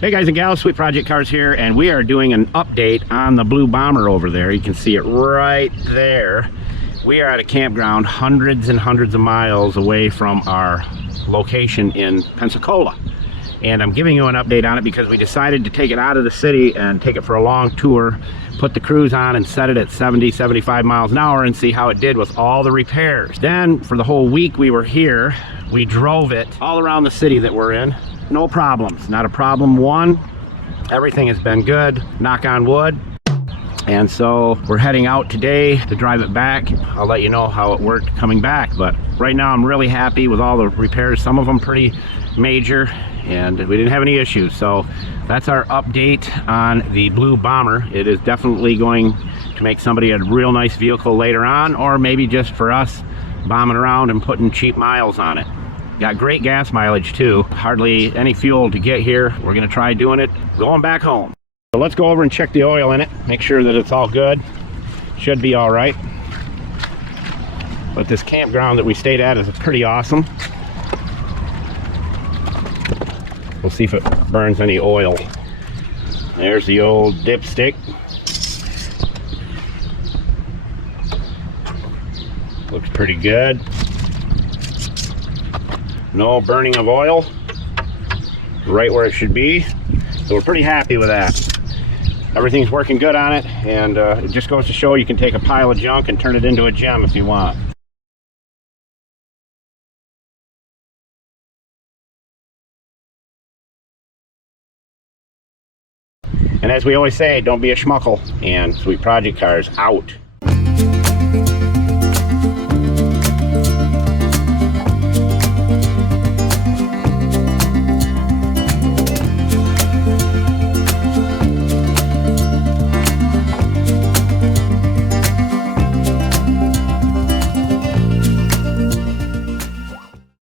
Hey guys and gals, Sweet Project Cars here, and we are doing an update on the Blue Bomber over there. You can see it right there. We are at a campground hundreds and hundreds of miles away from our location in Pensacola. And I'm giving you an update on it because we decided to take it out of the city and take it for a long tour, put the cruise on and set it at 70, 75 miles an hour and see how it did with all the repairs. Then for the whole week we were here, we drove it all around the city that we're in. No problems, not a problem one. Everything has been good, knock on wood. And so we're heading out today to drive it back. I'll let you know how it worked coming back, but right now I'm really happy with all the repairs, some of them pretty major, and we didn't have any issues. So that's our update on the Blue Bomber. It is definitely going to make somebody a real nice vehicle later on, or maybe just for us bombing around and putting cheap miles on it. Got great gas mileage too, hardly any fuel to get here. We're gonna try doing it going back home. So let's go over and check the oil in it, make sure that it's all good. Should be all right. But this campground that we stayed at is pretty awesome. We'll see if it burns any oil. There's the old dipstick. Looks pretty good. No burning of oil, right where it should be. So we're pretty happy with that. Everything's working good on it, and it just goes to show you can take a pile of junk and turn it into a gem if you want. And as we always say, don't be a schmuckle, and Sweet Project Cars out.